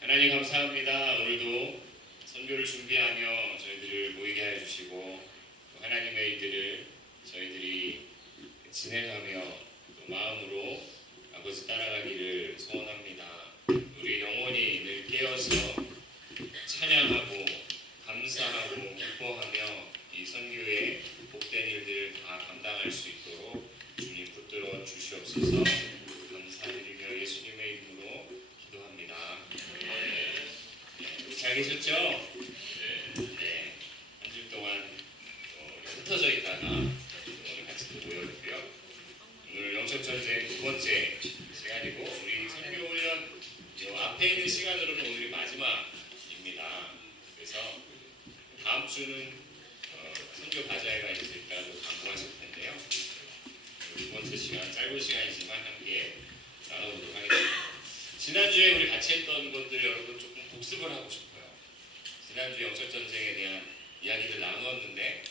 하나님 감사합니다. 오늘도 선교를 준비하며 저희들을 모이게 해주시고 하나님의 일들을 저희들이 진행하며 또 마음으로 아버지 따라가기를 소원합니다. 우리 영혼이 늘 깨어서 찬양하고 감사하고 기뻐하며 이 선교의 복된 일들을 다 감당할 수 있도록 주님 붙들어 주시옵소서. 감사드리며 예수님의 이름으로 기도합니다. 잘 계셨죠? 네. 한 주 동안 흩어져 있다가 오늘 같이 모였고요. 오늘 영적전쟁 두 번째 시간이고 우리 선교훈련 앞에 있는 시간으로는 오늘이 마지막입니다. 그래서 다음 주는 선교 바자회가 있을까도 강구하실 텐데요. 두 번째 시간, 짧은 시간이지만 함께 나눠보도록 하겠습니다. 지난주에 우리 같이 했던 것들 여러분 조금 복습을 하고 싶어요. 지난주 영적전쟁에 대한 이야기를 나누었는데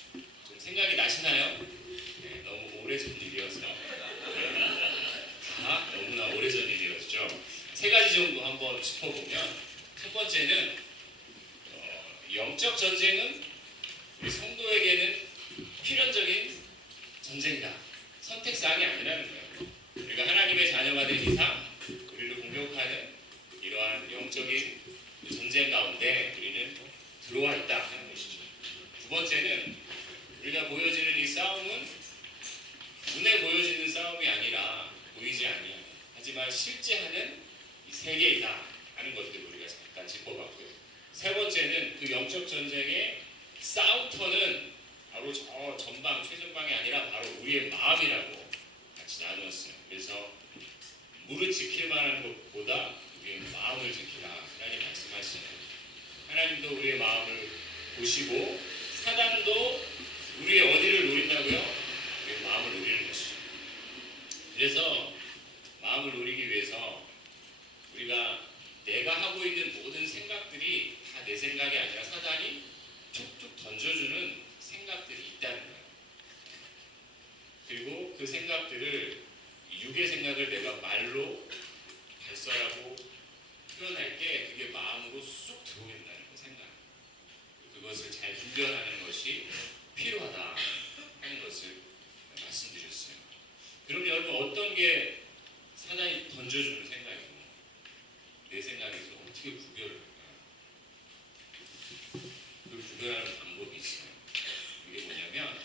번째는 우리가 보여지는 이 싸움은 눈에 보여지는 싸움이 아니라 보이지 아니하는, 하지만 실제 하는 이 세계이다 하는 것들을 우리가 잠깐 짚어봤고요. 세 번째는 그 영적 전쟁의 싸움터는 바로 저 전방, 최전방이 아니라 바로 우리의 마음이라고 같이 나누었어요. 그래서 물을 지킬 만한 것보다 우리의 마음을 지키라 하나님 말씀하시잖아요. 하나님도 우리의 마음을 보시고 사단도 우리의 어디를 노린다고요? 우리의 마음을 노리는 것이죠. 그래서 마음을 노리기 위해서 우리가 내가 하고 있는 모든 생각들이 다 내 생각이 아니라 사단이 툭툭 던져주는 생각들이 있다는 거예요. 그리고 그 생각들을, 육의 생각을 내가 말로 발설하고 표현할 때 그게 마음으로 쑥 들어오게 된다는 그 생각. 그것을 잘 분별하는 것이 필요하다 하는 것을 말씀드렸어요. 그럼 여러분, 어떤 게 사단이 던져주는 생각이고 내 생각에서 어떻게 구별을 할까요? 그 구별하는 방법이 있어요. 그게 뭐냐면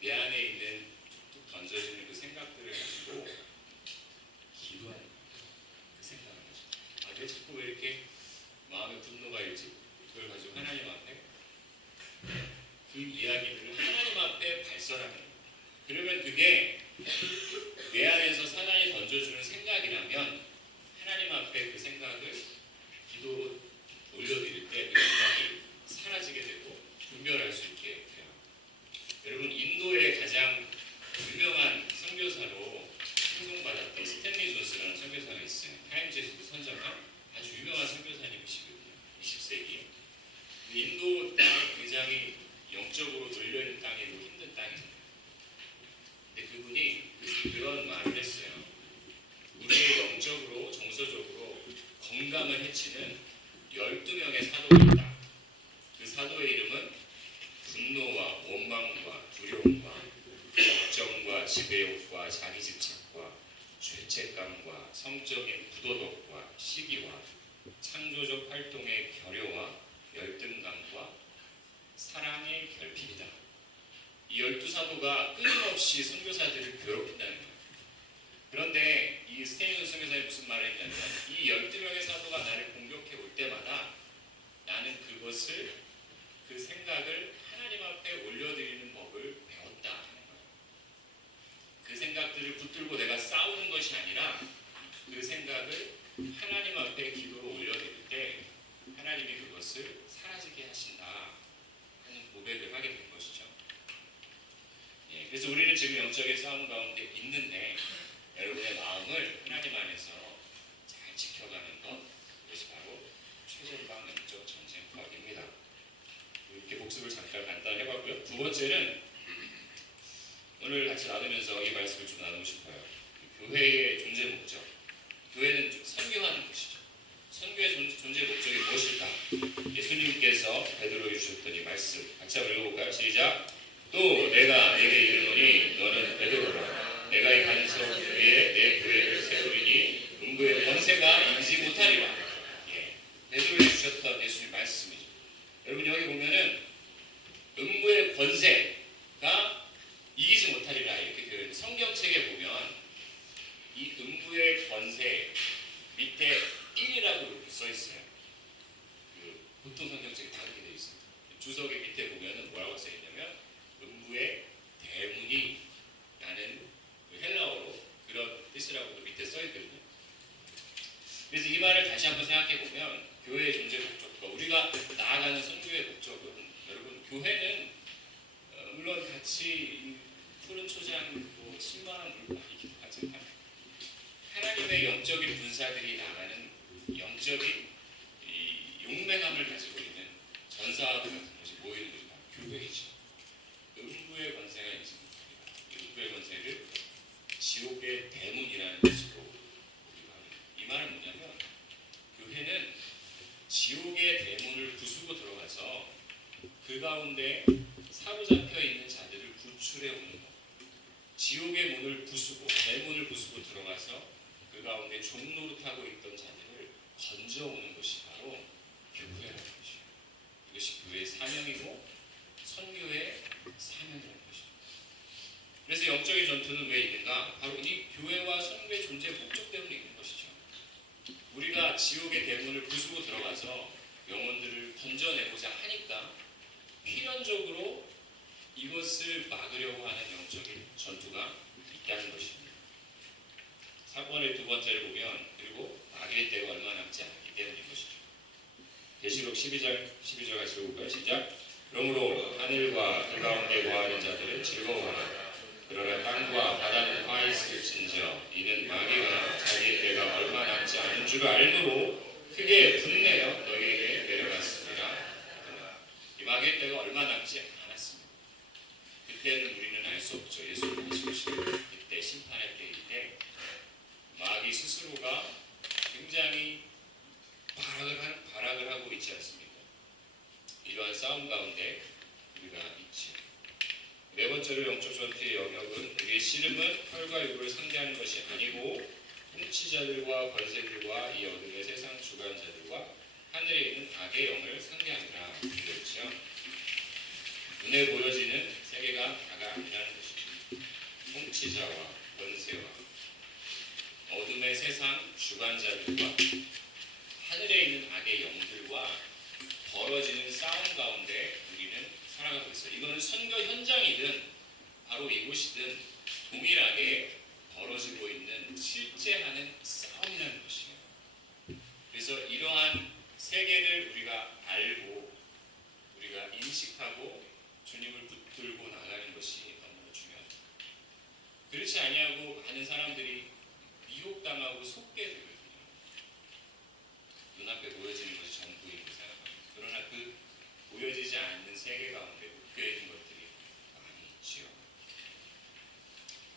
내 안에 있는 툭툭 던져지는 그 생각들을 가지고 기도하는 거예요. 그 생각을 가지고 내 자꾸 왜 이렇게 마음에 분노가 있지? 그걸 가지고 하나님 앞에 그 이야기들을 하나님 앞에 발설하는 거예요. 그러면 그게 내 안에서 사단이 던져주는 생각이라면 하나님 앞에 그 생각을 기도로 올려드릴 때 그 생각이 사라지게 되고 분별할 수 있게 돼요. 여러분, 인도의 가장 유명한 선교사로 칭송받았던 스탠리 존스라는 선교사가 있어요. 타임즈에서도 선정한 아주 유명한 선교사님이시거든요. 20세기. 인도 땅이 굉장히 영적으로 놀려있는 땅이고 힘든 땅이잖아요. 근데 그분이 그런 말을 했어요. 우리의 영적으로, 정서적으로 건강을 해치는 12명의 사도가 있다. 그 사도의 이름은 분노와 원망과 두려움과 걱정과 지배욕과 자기집착과 죄책감과 성적인 부도덕과 시기와 창조적 활동의 결여와 열등감과 사랑의 결핍이다. 이 12사도가 끊임없이 선교사들을 괴롭힌다는 거예요. 그런데 이 스테인존 선교사님이 무슨 말을 했냐면 이 12명의 사도가 나를 공격해 올 때마다 나는 그것을, 그 생각을 하나님 앞에 올려드리는 법을 배웠다 하는 거예요. 그 생각들을 붙들고 내가 싸우는 것이 아니라 그 생각을 하나님 앞에 기도로 올려드릴 때 하나님이 그것을 사라지게 하신다 하는 고백을 하게 된 것이죠. 예, 그래서 우리는 지금 영적인 싸움 가운데 있는데 여러분의 마음을 하나님 안에서 잘 지켜가는 것, 그것이 바로 최전방 영적 전쟁법입니다. 이렇게 복습을 잠깐 간단히 해봤고요. 두 번째는 오늘 같이 나누면서 이 말씀을 좀 나누고 싶어요. 교회의 존재 목적. 교회는 좀 선교하는 것이죠. 선교의 존재 목적이 무엇일까? 예수님께서 베드로에게 주셨던 이 말씀 같이 한번 읽어볼까요? 시작! 또 내가 내게 이르노니 너는 베드로라. 내가 이 반석 위에 내 교회를 세우리니 음부의 권세가 이기지 못하리라. 예, 베드로에게 주셨던 예수님 말씀이죠. 여러분, 여기 보면은 음부의 권세가 이기지 못하리라 이렇게 되어 있는 성경책에 보면 이 음부의 권세 밑에 1이라고 이렇게 써 있어요. 그 보통 성경책에 다 이렇게 되어 있습니다. 주석의 밑에 보면은 뭐라고 써 있냐면 음부의 대문이 라는 그 헬라어로 그런 뜻이라고도 밑에 써 있거든요. 그래서 이 말을 다시 한번 생각해 보면 교회의 존재 목적과 우리가 나아가는 선교의 목적은, 여러분, 교회는 물론 같이 푸른 초장, 신선한 물이기도 하지만 하나님의 영적인 군사들이 나가는 영적인 이 용맹함을 가지고 있는 전사들 같은 것이 모이는 것이 바로 교회이죠. 음부의 권세가 있지 못합니다. 음부의 권세를 지옥의 대문이라는 뜻으로 우리가 합니다. 이 말은 뭐냐면 교회는 지옥의 대문을 부수고 들어가서 그 가운데 사로잡혀 있는 자들을 구출해 오는 것. 지옥의 문을 부수고 대문을 부수고 들어가서 그 가운데 종노릇하고 있던 자들을 건져오는 것이 바로 교회라는 것이에요. 이것이 교회의 사명이고 지옥의 대문을 부수고 들어가서 영혼들을 건져내고자 하니까 필연적으로 이것을 막으려고 하는 영적인 전투가 있다는 것입니다. 사건의 두 번째를 보면 그리고 마귀의 때가 얼마 남지 않기 때문인 것이죠. 계시록 12절 같이 읽어볼까요? 시작. 그러므로 하늘과 그 가운데 거하는 자들은 즐거워하라. 그러나 땅과 바다는 화 있을진저 이는 마귀가 자기의 때가 얼마 남지 않은 줄 알므로 크게 분내어 너희에게 내려갔습니다. 이 마귀의 때가 얼마 남지 않았습니다. 그때는 우리는 알 수 없죠. 예수님 다시 오시는 그때 심판의 때인데 마귀 스스로가 굉장히 발악을 하고 있지 않습니까? 이러한 싸움 가운데 우리가 있지. 네 번째로 영적 전투의 영역은 우리의 씨름은 혈과 육을 상대하는 것이 아니고 통치자들과 권세들과 이 어둠의 세상 주관자들과 하늘에 있는 악의 영을 상대하느라 되었죠. 눈에 보여지는 세계가 다가 아니라는 것이죠. 통치자와 권세와 어둠의 세상 주관자들과 하늘에 있는 악의 영들과 벌어지는 싸움 가운데 우리는 살아가고 있어요. 이거는 선거 현장이든 바로 이곳이든 동일하게 벌어지고 있는 실제하는 싸움이라는 것이에요. 그래서 이러한 세계를 우리가 알고 우리가 인식하고 주님을 붙들고 나가는 것이 너무나 중요합니다. 그렇지 아니하고 많은 사람들이 미혹당하고 속게 되거든요. 눈앞에 보여지는 것이 전부인 걸 생각합니다. 그러나 그 보여지지 않는 세계 가운데 묶여있는 것들이 많이 있지요.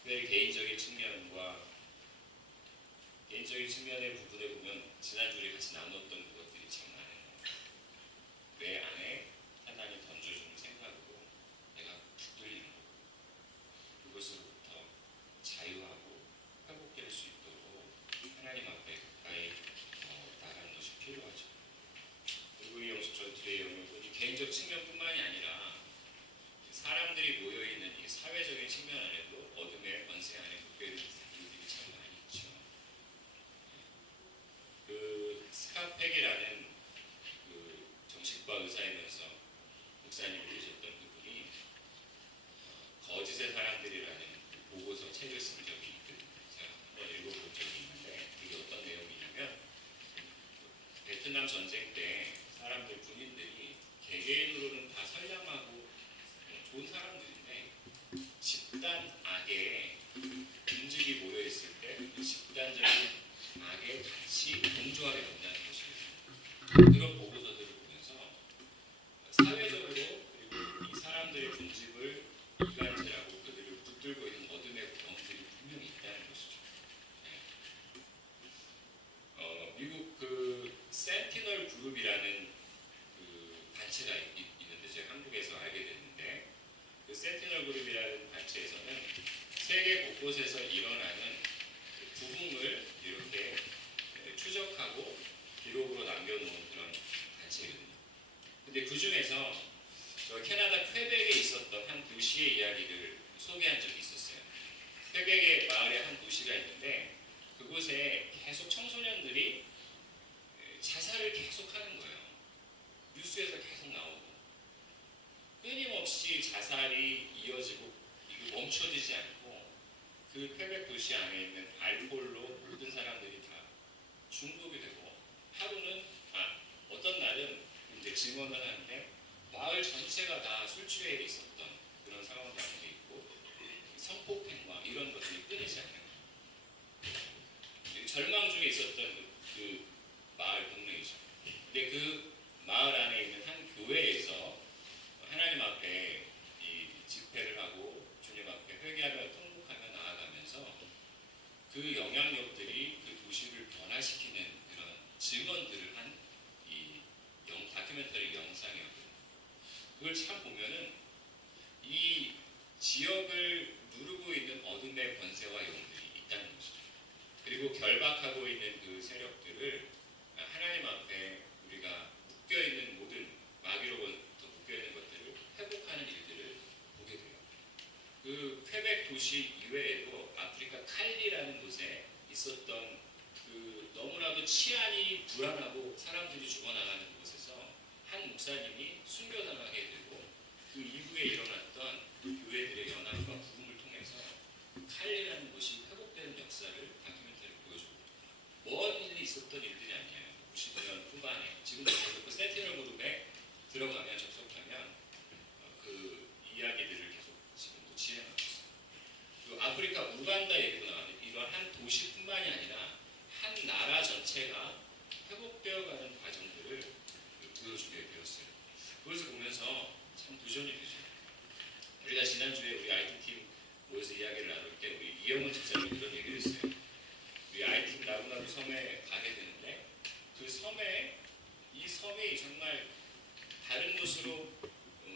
내 개인적인 측면의 부분에 보면 지난주 우리 같이 나눴던 그것들이 참 많아요. 내 안에 하나님 던져주는 생각으로 내가 붙들리는 것, 그것으로부터 자유하고 회복될 수 있도록 하나님 앞에 가까이 나가는 것이 필요하죠. 그리고 이 영적 전투의 영역은 이 개인적 측면뿐만이 아니라 사람들이 모여있는 이 사회적인 측면 안에도 어둠의 권세 안에 묶여있는 일들이 참 많이 있죠. 그 스카펙이라는 그 정신과 의사이면서 목사님이 계셨던 그분이 거짓의 사람들이라는 그 보고서 책을 쓴 적이 있거든요. 제가 한번 읽어본 적이 있는데 그게 어떤 내용이냐면 베트남 전쟁 때 사람들 군인들이 개개인으로는 다 선량하고 좋은 사람들인데 집단 악에 군직이 모여있을 때 그 집단적인 악에 같이 동조하게 된다는 것입니다. 그런 보고서들을 보면서 사회적으로 그리고 이 사람들의 군집을 이간질하고 그들을 붙들고 있는 어둠의 영들이 분명히 있다는 것이죠. 미국 그 센티널 그룹이라는 그 단체가 있는데 제가 한국에서 알게 됐는데 그 센티널 그룹이라는 단체에서는 세계 곳곳에서 일어나는 부흥을 이렇게 추적하고 기록으로 남겨놓은 그런 단체거든요. 근데 그 중에서 캐나다 퀘벡에 있었던 한 도시의 이야기를 소개한 적이 있었어요. 퀘벡의 마을에 한 도시가 있는데 그곳에 계속 청소년들이 자살을 계속하는 거예요. 뉴스에서 계속 나오고 끊임없이 자살이 이어지고 이게 멈춰지지 않고 그 퀘벡 도시 안에 있는 알코올로 모든 사람들이 다 중독이 되고 하루는 어떤 날은 이제 증언을 하는데 마을 전체가 다 술 취해 있었던 그런 상황 가운데 있고 성폭행과 이런 것들이 끊이지 않는 거예요. 절망 중에 있었던 그 마을 동네이죠. 근데 그 마을 안에 있는 한 교회에서 하나님 앞에 이 집회를 하고 주님 앞에 회개하며 통곡하며 나아가면서 그 영향력들이 그 도시를 변화시키는 그런 증언들을 한 이 다큐멘터리 영상이었거든요. 그걸 참 보면은 이 지역을 누르고 있는 어둠의 권세와 영들이 있다는 것이죠. 그리고 결박하고 있는 그 세력들을 하나님 앞에 우리가 묶여있는 모든 마귀로부터 묶여있는 것들을 회복하는 일들을 보게 돼요. 그 퀘벡 도시 이외에도 아프리카 칼리라는 곳에 있었던 그 너무나도 치안이 불안하고 사람들이 죽어나가는 곳에서 한 목사님이 순교당하게 되고 그 이후에 일어났던 교회들의 연합과 구금을 통해서 칼리라는 곳이 회복되는 역사를 다큐멘터리로 보여주고 먼 일이 있었던 일들이 아니에요. 90년 후반에 지금도 계속 그 센티널 그룹에 들어가면 접속하면 그 이야기들을 계속 지금도 진행하고 있어요. 그 아프리카 우간다 얘기도 나왔는데 이런 한 도시뿐만이 아니라 한 나라 전체가 회복되어가는 과정들을 보여주게 되었어요. 그것을 보면서 참 도전이 되죠. 우리가 지난주에 우리 IT팀 모여서 이야기를 나눌 때 우리 이영훈 집사님이 그런 얘기를 했어요. 우리 IT팀 나무나루 섬에 가게 되는데 그 섬에 이 섬이 정말 다른 곳으로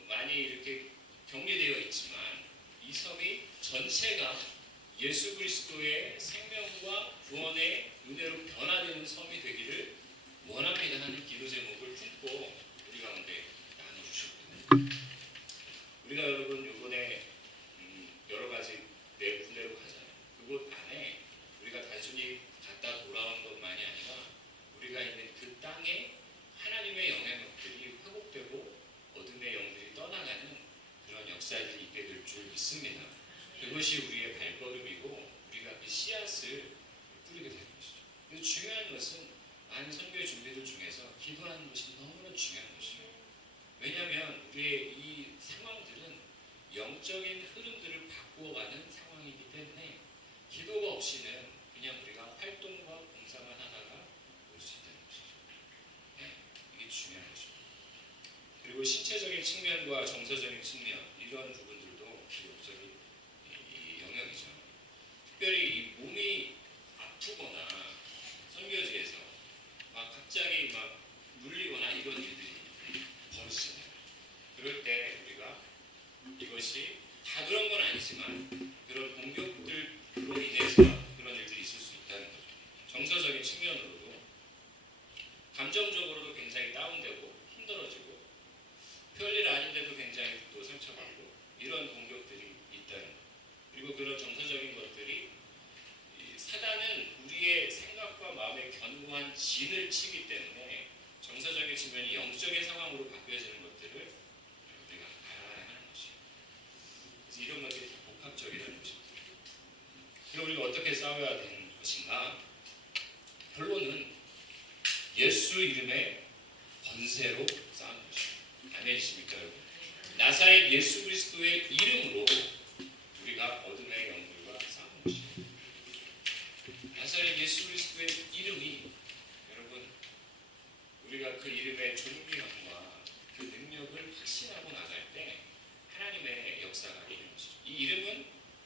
많이 이렇게 격리되어 있지만 이 섬이 전체가 예수 그리스도의 생명과 구원의 은혜로 변화되는 섬이 되기를 원합니다 하는 기도 제목을 품고 우리 가운데 나눠주셨거든요. 우리가 여러분 이번에 여러 가지 내 군대로 가잖아요. 그곳 안에 우리가 단순히 갔다 돌아온 것만이 아니라 우리가 있는 그 땅에 하나님의 영향력들이 회복되고 어둠의 영들이 떠나가는 그런 역사들이 있게 될 줄 믿습니다. 그것이 우리의 발걸음이고 우리가 그 씨앗을 뿌리게 되는 것이죠. 그래서 중요한 것은 많은 선교의 준비들 중에서 기도하는 것이 너무나 중요한 것이에요. 왜냐하면 우리의 이 상황들은 영적인 흐름들을 바꾸어가는 상황이기 때문에 기도가 없이는 그냥 우리가 활동과 봉사만 하다가 올 수 있다는 것이죠. 네, 이게 중요한 것입니다. 그리고 신체적인 측면과 정서적인 측면 이런 부분들도 기독적인 이 영역이죠. 특별히 이 몸이 아프거나 선교지에서 막 갑자기 막 물리거나 이런 일들이 벌어지잖아요. 그럴 때 우리가 이것이 다 그런 건 아니지만 그런 공격들로 인해서 그런 일들이 있을 수 있다는 거죠. 정서적인 측면으로도 감정적으로도 굉장히 다운되고 힘들어지고 별일 아닌데도 굉장히 또 상처받고 이런 공격들이 있다는 것. 그리고 그런 정서적인 것들이 사단은 우리의 생각과 마음에 견고한 진을 치기 때문에 정서적인 측면이 영적인 상황으로 바뀌어지는 것들을 우리가 알아야 하는 것이에요. 그래서 이런 것들이 다 복합적이라는 것입니다. 그럼 우리가 어떻게 싸워야 되는 것인가? 결론은 예수 이름의 권세로 싸우는 것입니다. 아멘이십니까 여러분? 나사렛 예수 그리스도의 이름으로 우리가 어둠의 영들과 싸우는 것입니다. 나사렛 예수 그리스도의 이름이 여러분 우리가 그 이름의 존귀함과 그 능력을 확신하고 나갈 때 하나님의 역사가 일어나는 것이죠. 이 이름은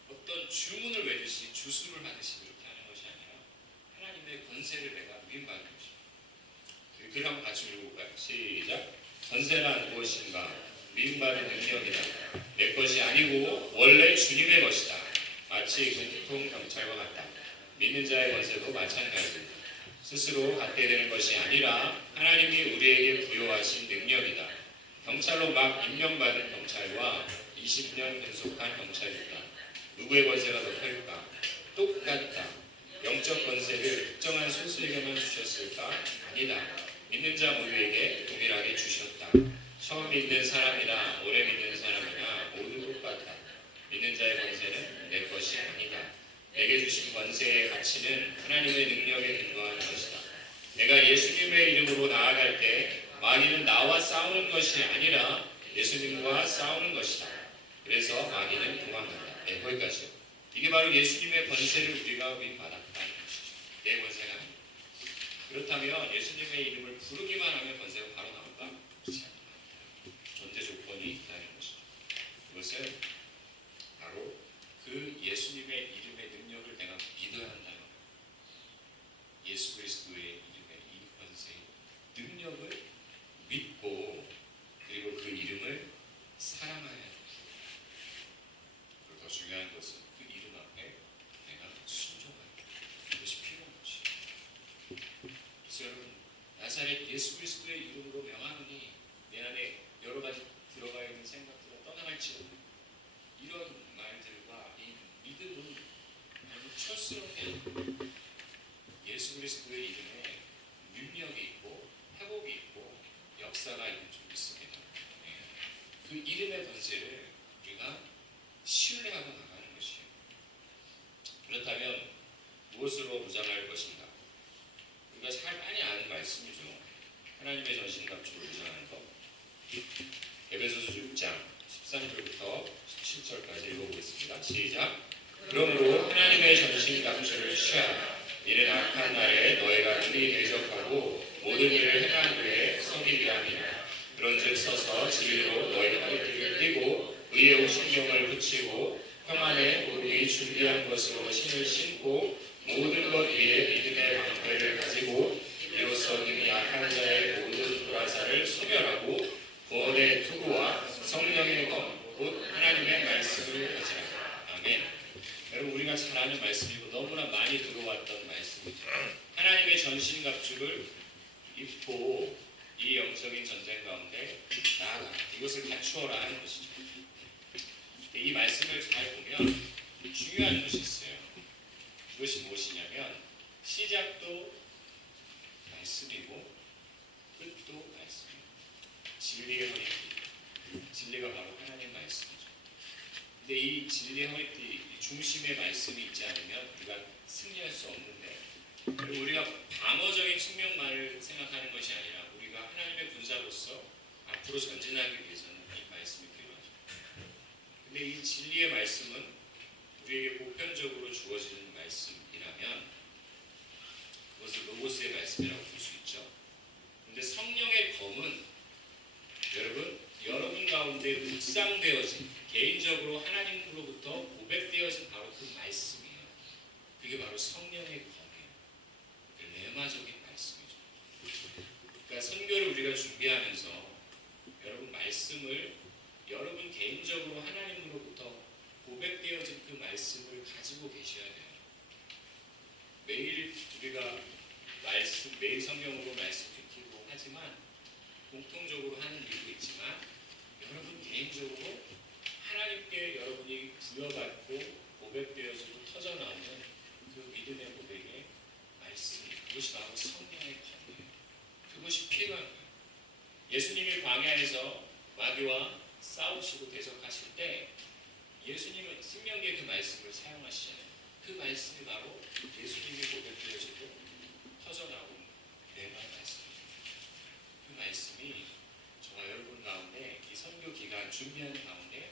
어떤 주문을 외듯이 주술을 하듯이 그렇게 하는 것이 아니라 하나님의 권세를 내가 위임받는 것입니다. 글 한번 같이 읽어볼까요? 시작. 권세란 무엇인가? 위임받은 능력이다. 내 것이 아니고 원래 주님의 것이다. 마치 공통 경찰과 같다. 믿는 자의 권세도 마찬가지다. 스스로 갖게 되는 것이 아니라 하나님이 우리에게 부여하신 능력이다. 경찰로 막 임명받은 경찰과 20년 근속한 경찰이다. 누구의 권세가 더 클까? 똑같다. 영적 권세를 특정한 소수에게만 주셨을까? 아니다. 믿는 자 모두에게 동일하게 주셨다. 처음 믿는 사람이나 오래 믿는 사람이나 모두 똑같다. 믿는 자의 권세는 내 것이 아니다. 내게 주신 권세의 가치는 하나님의 능력에 근거한 것이다. 내가 예수님의 이름으로 나아갈 때 마귀는 나와 싸우는 것이 아니라 예수님과 싸우는 것이다. 그래서 마귀는 도망간다. 네, 거기까지요. 이게 바로 예수님의 권세를 우리가 위임받았다는 것이죠. 내 권세가 아닙니다. 그렇다면 예수님의 이름을 부르기만 하면 권세가 바로 나올까? 그렇지 않습니다. 존재 조건이 있다는 것이죠. 그것은 바로 그 예수님의 이름의 능력을 내가 믿어야 한다는 거예요. 예수 그리스도의 이름의 이 권세의 능력을 믿고 그리고 그 이름을 사랑해야 합니다. 그리고 더 중요한 것은 그 이름 앞에 내가 순종하는 것이 필요한 것이에요. 그래서 여러분 나사렛 예수 그리스도의 이름으로 명하노니 내 안에 여러 가지 들어가 있는 생각들은 떠나갈지어다. 이런 말들과 이 믿음은 아주 철스럽게 예수 그리스도의 이름을 1절부터 17절까지 읽어보겠습니다. 시작. 그러므로 하나님의 전신갑주를 취하라. 이는 악한 날에 너희가 능히 대적하고 모든 일을 행한 후에 서기 위함이라. 그런즉 서서 진리로 너희 허리띠를 띠고 의의 신경을 붙이고 평안에 우리 준비한 것으로 신을 신고 모든 것 위에 믿음의 방패를 가지고 이로써 능히 악한 자의 모든 불화살을 소멸하고 구원의 투구와 성령의 검 곧 하나님의 말씀을 가지라. 아멘. 여러분, 우리가 잘 아는 말씀이고 너무나 많이 들어왔던 말씀이죠. 하나님의 전신갑주를 입고 이 영적인 전쟁 가운데 나아가 이것을 갖추어라 하는 것이죠. 이 말씀을 잘 보면 중요한 것이 있어요. 그것이 무엇이냐면 시작도 말씀이고 끝도 말씀이에요. 진리의 허리띠, 진리가 바로 하나님의 말씀이죠. 근데 이 진리의 허리띠 중심의 말씀이 있지 않으면 우리가 승리할 수 없는데, 그리고 우리가 방어적인 측면만을 생각하는 것이 아니라 우리가 하나님의 군사로서 앞으로 전진하기 위해서는 이 말씀이 필요하죠. 근데 이 진리의 말씀은 우리에게 보편적으로 주어지는 말씀이라면 그것을 로고스의 말씀이라고 볼 수 있죠. 근데 성령의 검은 여러분 가운데 묵상되어진, 개인적으로 하나님으로부터 고백되어진 바로 그 말씀이에요. 그게 바로 성령의 검이에요. 레마적인 말씀이죠. 그러니까 선교를 우리가 준비하면서 여러분 말씀을 여러분 개인적으로 하나님으로부터 고백되어진 그 말씀을 가지고 계셔야 돼요. 매일 우리가 매일 성경으로 말씀 읽기도 하지만 공통적으로 하는 일도 있지만 여러분 개인적으로 하나님께 여러분이 부여받고 고백되어지고 터져나오는 그 믿음의 고백의 말씀, 그것이 바로 성령의 검이에요. 그것이 필요한 거예요. 예수님이 광야에서 마귀와 싸우시고 대적하실 때 예수님은 신명기의 그 말씀을 사용하시잖아요. 그 말씀이 바로 예수님이 고백되어지고 터져나온 레마 말씀이죠. 그 말씀이 저와 여러분 가운데 이 선교 기간 준비하는 가운데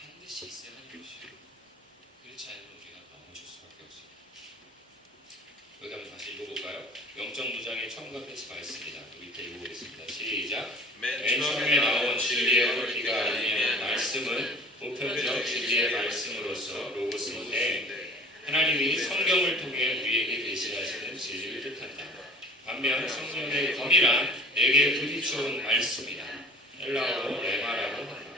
반드시 있어야 하는 것이에요. 그렇지 않으면 우리가 넘어질 수밖에 없습니다. 여기 한번 다시 읽어볼까요? 영적무장의 처음과 끝이 말씀입니다. 그 밑에 읽어보겠습니다. 시작. 맨 처음에 나온 진리의 허리띠가 아니면 말씀은 보편적 진리의 말씀으로서 로고스인데 하나님이 성경을 통해 우리에게 계시하시는 진리를 뜻한다. 반면 성령의 검이란 내게 부딪혀온 말씀이다. 헬라어로 레마라고 한다.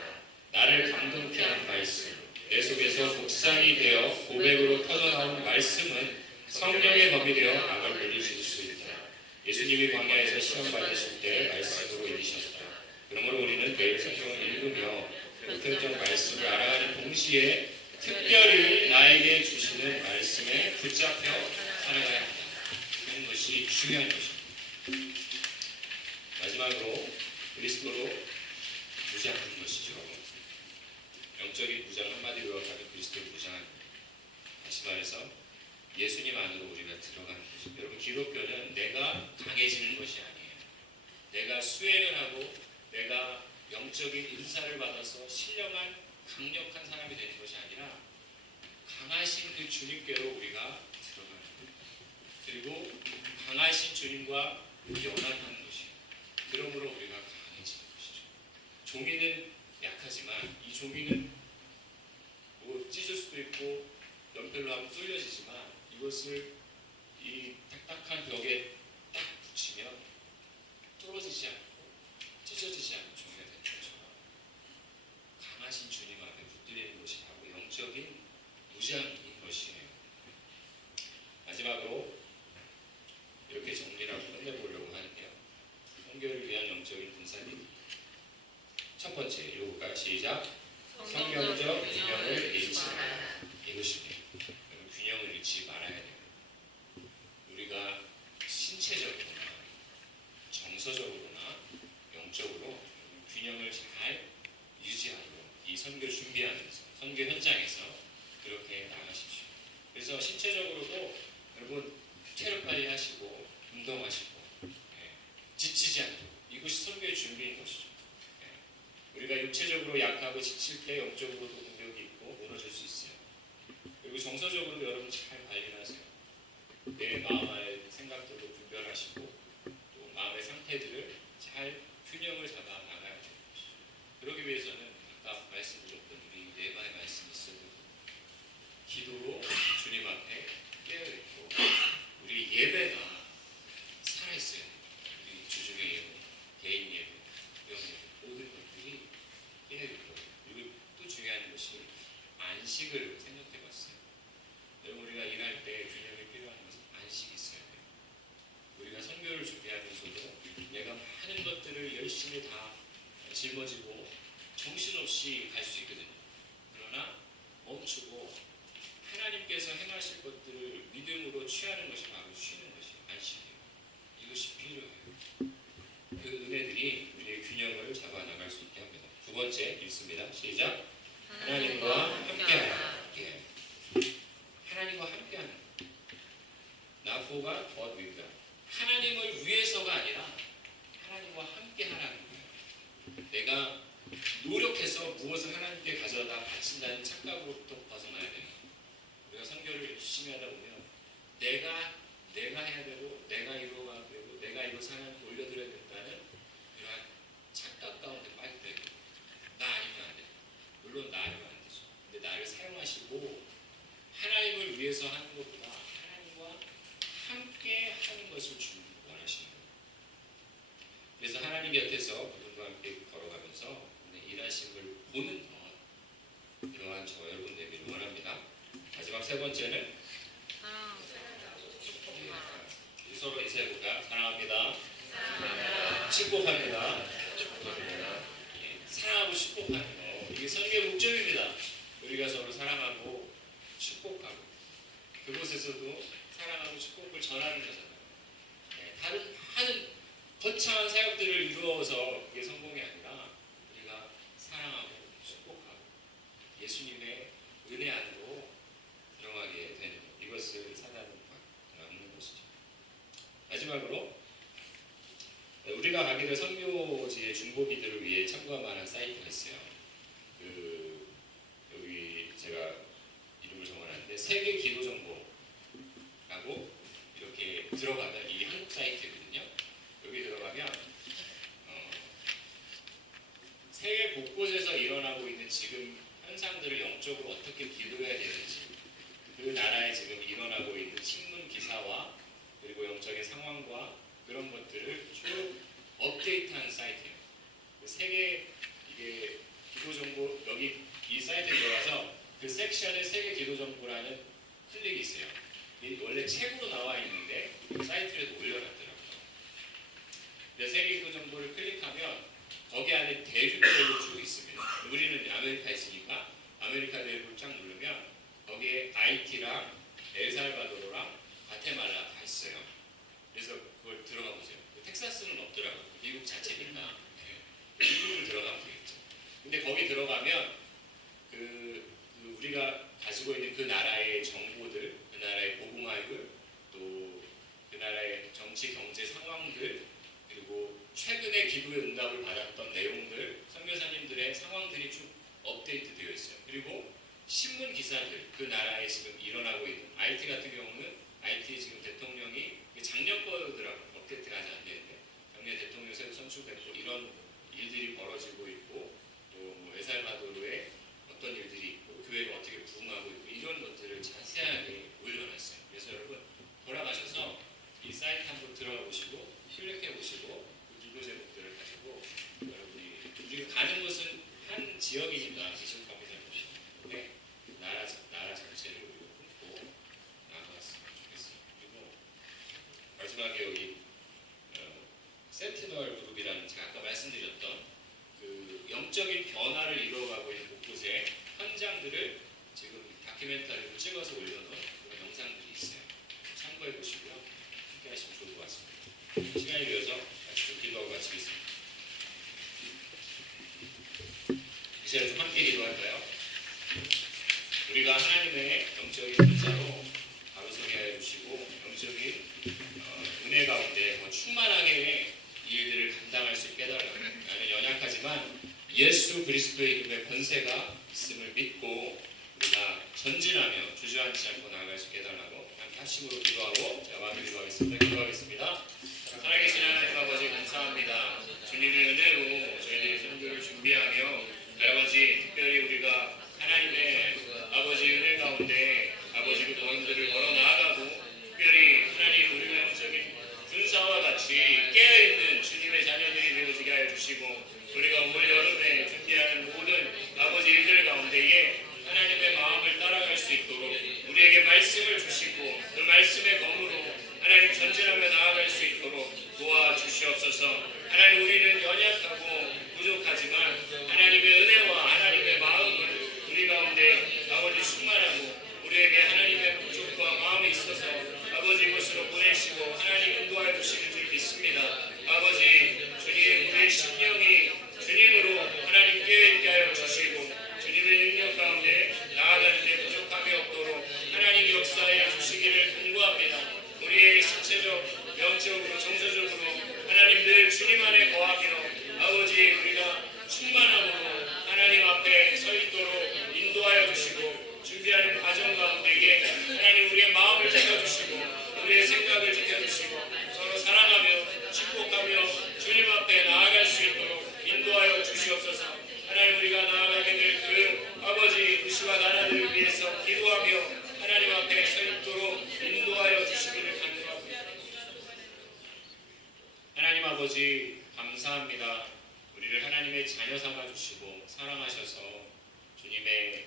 나를 감동케 한 말씀, 내 속에서 묵상이 되어 고백으로 터져나온 말씀은 성령의 검이 되어 악을 물리칠 수 있다. 예수님이 광야에서 시험 받으실 때 말씀으로 이기셨다. 그러므로 우리는 매일 성경을 읽으며 보편적 말씀을 알아가는 동시에 특별히 나에게 주시는 말씀에 붙잡혀 살아가야 한다 하는 것이 중요한 것입니다. 마지막으로 그리스도로 무장하는 것이죠. 영적인 무장 한마디로 요약하면 그리스도를 무장하는 거예요. 다시 말해서 예수님 안으로 우리가 들어가는 것입니다. 여러분, 기독교는 내가 강해지는 것이 아니에요. 내가 수행을 하고 내가 영적인 인사를 받아서 신령한 강력한 사람이 되는 것이 아니라 강하신 그 주님께로 우리가 들어가는 거예요. 그리고 강하신 주님과 연합하는 것이에요. 그러므로 우리가 강해지는 것이죠. 종이는 약하지만 이 종이는 뭐 찢을 수도 있고 연필로 하면 뚫려지지만 이것을 이 딱딱한 벽에 딱 붙이면 떨어지지 않고 찢어지지 않고 종이가 되는 것처럼 강하신 주님 앞에 붙들리는 것이 바로 영적인 무장인 것이에요. 마지막으로 이렇게 정리하고 끝내보려고 하는데요. 선교를 위한 영적인 군사님, 첫 번째 읽어볼까요? 시작. 성경적 균형을 잃지 말아야. 이것입니다. 균형을 잃지 말아야 돼요. 우리가 신체적으로나 정서적으로나 영적으로 균형을 잘 유지하고 이 선교 준비하면서 선교 현장에서 그렇게 나가십시오. 그래서 신체적으로도 여러분 체력 관리하시고 운동하시고 지치지 않도록, 이것이 선교의 준비인 것이죠. 우리가 육체적으로 약하고 지칠 때 영적으로도 공격이 있고 무너질 수 있어요. 그리고 정서적으로도 여러분 잘 관리하세요. 내 마음의 생각들도 분별하시고 또 마음의 상태들을 잘 균형을 잡아 나가야 돼요. 그러기 위해서는 아까 말씀드렸던 우리 레바의 말씀이 있어도 기도로 주님 앞에 깨어있고 우리 예배가 살아있어야 돼요. 우리 주중의 예배, 개인 예배, 명 예배 모든 것들이 깨어있고 그리고 또 중요한 것이 안식을 생각해 봤어요. 여러분 우리가 일할 때 균형이 필요한 것은 안식이 있어야 돼요. 우리가 선교를 준비하면서도 내가 많은 것들을 열심히 다 짊어지고 정신없이 갈 수 있거든요. 그러나 멈추고 하나님께서 행하실 것들을 믿음으로 취하는 것이 바로 쉬는 것이 안식이에요. 이것이 필요해요. 그 은혜들이 우리의 균형을 잡아 나갈 수 있게 합니다. 두 번째 읽습니다. 시작. 하나님과 함께하라. 예. 하나님과 함께하는 Not for God, but with God. 하나님을 위해서가 아니라 하나님과 함께하라는 거예요. 내가 노력해서 무엇을 하나님께 가져다 바친다는 착각으로부터 벗어나야 돼요. 우리가 선교를 열심히 하다 보면 내가 해야 되고 내가 이루어가야 되고 내가 이것을 하나님께 올려드려야 된다는 그러한 착각 가운데 빠지게 되고 나 아니면 안 돼. 물론 나 아니면 안 되죠. 근데 나를 사용하시고 하나님을 위해서 하는 것보다 하나님과 함께 하는 것을 주님 원하시는 거예요. 그래서 하나님 곁에서 그분과 함께 걸어가면서 일하심을 보는 이러한 저 여러분 되기를 원합니다. 마지막 세 번째는 서로 인사해볼까? 사랑합니다. 축복합니다. 사랑하고 축복하는 거 이게 선교의 목적입니다. 우리가 서로 사랑하고 축복하고 그곳에서도 사랑하고 축복을 전하는 거잖아요. 다른 많은 거창한 사역들을 이루어서 그게 성공이 아니라 우리가 사랑하고 축복하고 예수님의 은혜 안으로 들어가게 되는 이것을 사단은 막는 것이죠. 마지막으로 우리가 가게 될 선교지의 중보기들을 위해 참고할 만한 사이트가 있어요. 여기 제가 이름을 적어놨는데 세계 기도 정보라고 이렇게 들어가면 이게 한국 사이트거든요. 여기 들어가면 세계 곳곳에서 일어나고 있는 지금 현상들을 영적으로 어떻게 기도해야 되는지 그 나라에 지금 일어나고 있는 신문 기사와 그리고 영적인 상황과 그런 것들을 쭉 업데이트하는 사이트예요. 세계 이게 기도 정보 여기 이 사이트에 들어가서 그 섹션에 세계 기도 정보라는 클릭이 있어요. 원래 책으로 나와 있는데 사이트에도 올려놨더라고요. 근데 세계 기도 정보를 클릭하면 거기 안에 대륙별로 쭉 있습니다. 우리는 아메리카에 있으니까 아메리카 대륙을 쫙 누르면 거기에 하이티랑 엘살바도르랑 과테말라 다 있어요. 그래서 그걸 들어가 보세요. 텍사스는 없더라고요. 미국 자체니까 미국을 들어가면 되겠죠. 근데 거기 들어가면 우리가 가지고 있는 그 나라의 정보들, 그 나라의 복음화율, 또 그 나라의 정치 경제 상황들, 그리고 최근에 기도의 응답을 받았던 내용들, 선교사님들의 상황들이 쭉 업데이트 되어 있어요. 그리고 신문 기사들, 그 나라에 지금 일어나고 있는 IT 같은 경우는 IT 지금 대통령이 작년 거더라고요. 업데이트가 아직 안 되는데 작년 대통령 새로 선출됐고 이런 일들이 벌어지고 있고 또 에살바도르에 어떤 일들이 있고 교회가 어떻게 부흥하고 있고 이런 것들을 자세하게 올려놨어요. 그래서 여러분 돌아가셔서 이 사이트 한번 들어가 보시고 클릭해 보시고 그 기도 제목들을 가지고 여러분이 우리가 가는 곳은 한 지역이니까 지속하게 될 것이고 네, 나라 전체를 우리가 품고 나아갔으면 좋겠어요. 그리고 마지막에 여기 센티널 그룹이라는 제가 아까 말씀드렸던 그 영적인 변화를 이루어가고 있는 곳곳의 현장들을 지금 다큐멘터리로 찍어서 올려놓은 그런 영상들이 있어요. 참고해 보시고요. 함께 하시면 좋을 것 같습니다. 시간이 되어서 같이 좀 기도하고 마치겠습니다. 이 시간에 좀 함께 기도할까요? 우리가 하나님의 영적인 인자로 바로 서게 하여 주시고 영적인 은혜 가운데 더 충만하게 이 일들을 감당할 수 있게 해달라고. 나는 연약하지만 예수 그리스도의 이름의 권세가 있음을 믿고 우리가 전진하며 주저앉지 않고 나아갈 수 있게 해달라고 함께 합심으로 기도하고 제가 마음을 기도하겠습니다. 기도하겠습니다. 살아계신 하나님 아버지 감사합니다. 주님의 은혜로 저희들이 선교를 준비하며 아버지 특별히 우리가 하나님의 아버지 은혜 가운데 아버지 그 도움들을 걸어 나아가고 특별히 하나님 우리의 영적인 군사와 같이 깨어있는 주님의 자녀들이 되어지게 하여 주시고 우리가 올 여름에 준비하는 모든 아버지 일들 가운데에 하나님의 마음을 따라갈 수 있도록 우리에게 말씀을 주시고 그 말씀의 검으로 하나님 전진하며 나아갈 수 있도록 도와주시옵소서. 하나님 우리는 연약하고 부족하지만 하나님의 은혜와 하나님의 마음을 우리 가운데 아버지 충만하고 우리에게 하나님의 부족과 마음이 있어서 아버지 이곳으로 보내시고 하나님 인도하여 주시는 줄 믿습니다. 아버지 주님 우리의 심령이 주님으로 하나님 깨어있게 하여 주시고 주님의 능력 가운데 나아가는 데 부족함이 없도록 하나님 역사해 주시기를 간구합니다. 우리의 신체적, 영적으로, 정서적으로 하나님 늘 주님 안에 거하며 아버지 우리가 충만함으로 하나님 앞에 서 있도록 인도하여 주시고 준비하는 과정 가운데에 하나님 우리의 마음을 지켜주시고 우리의 생각을 지켜주시고 서로 사랑하며 축복하며 주님 앞에 나아갈 수 있도록 인도하여 주시옵소서. 하나님 우리가 나아가게 될 그 아버지 의시와 나라들을 위해서 기도하며 하나님 앞에 서 있도록 인도하여 주시기를 간구합니다. 하나님 아버지 감사합니다. 우리를 하나님의 자녀 삼아 주시고 사랑하셔서 주님의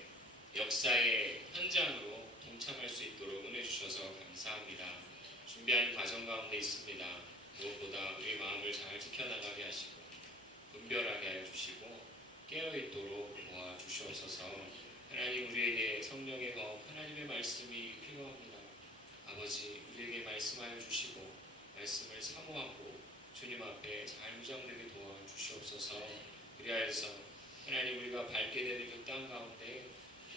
역사의 현장으로 동참할 수 있도록 은혜 주셔서 감사합니다. 준비하는 과정 가운데 있습니다. 무엇보다 우리의 마음을 잘 지켜나가게 하시고 분별하게 하여 주시고 깨어있도록 도와주시옵소서. 하나님 우리에게 성령의 검 하나님의 말씀이 필요합니다. 아버지 우리에게 말씀하여 주시고 말씀을 사모하고 주님 앞에 잘 무장되게 도와주시옵소서. 그리하여서 하나님 우리가 밟게 되는 그 땅 가운데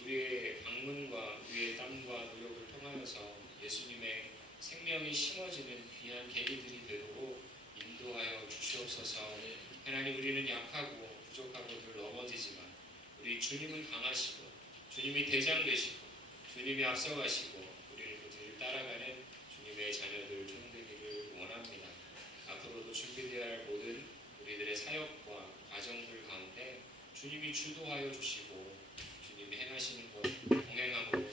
우리의 방문과 우리의 땀과 노력을 통하여서 예수님의 생명이 심어지는 귀한 계기들이 되도록 인도하여 주시옵소서. 하나님 우리는 약하고 부족하고 늘 넘어지지만 우리 주님은 강하시고 주님이 대장 되시고 주님이 앞서가시고 우리는 그 뒤를 따라가는 주님의 자녀들 되기를 원합니다. 앞으로도 준비되어야 할 모든 우리들의 사역과 과정들 가운데 주님이 주도하여 주시고 주님이 행하시는 것 동행함으로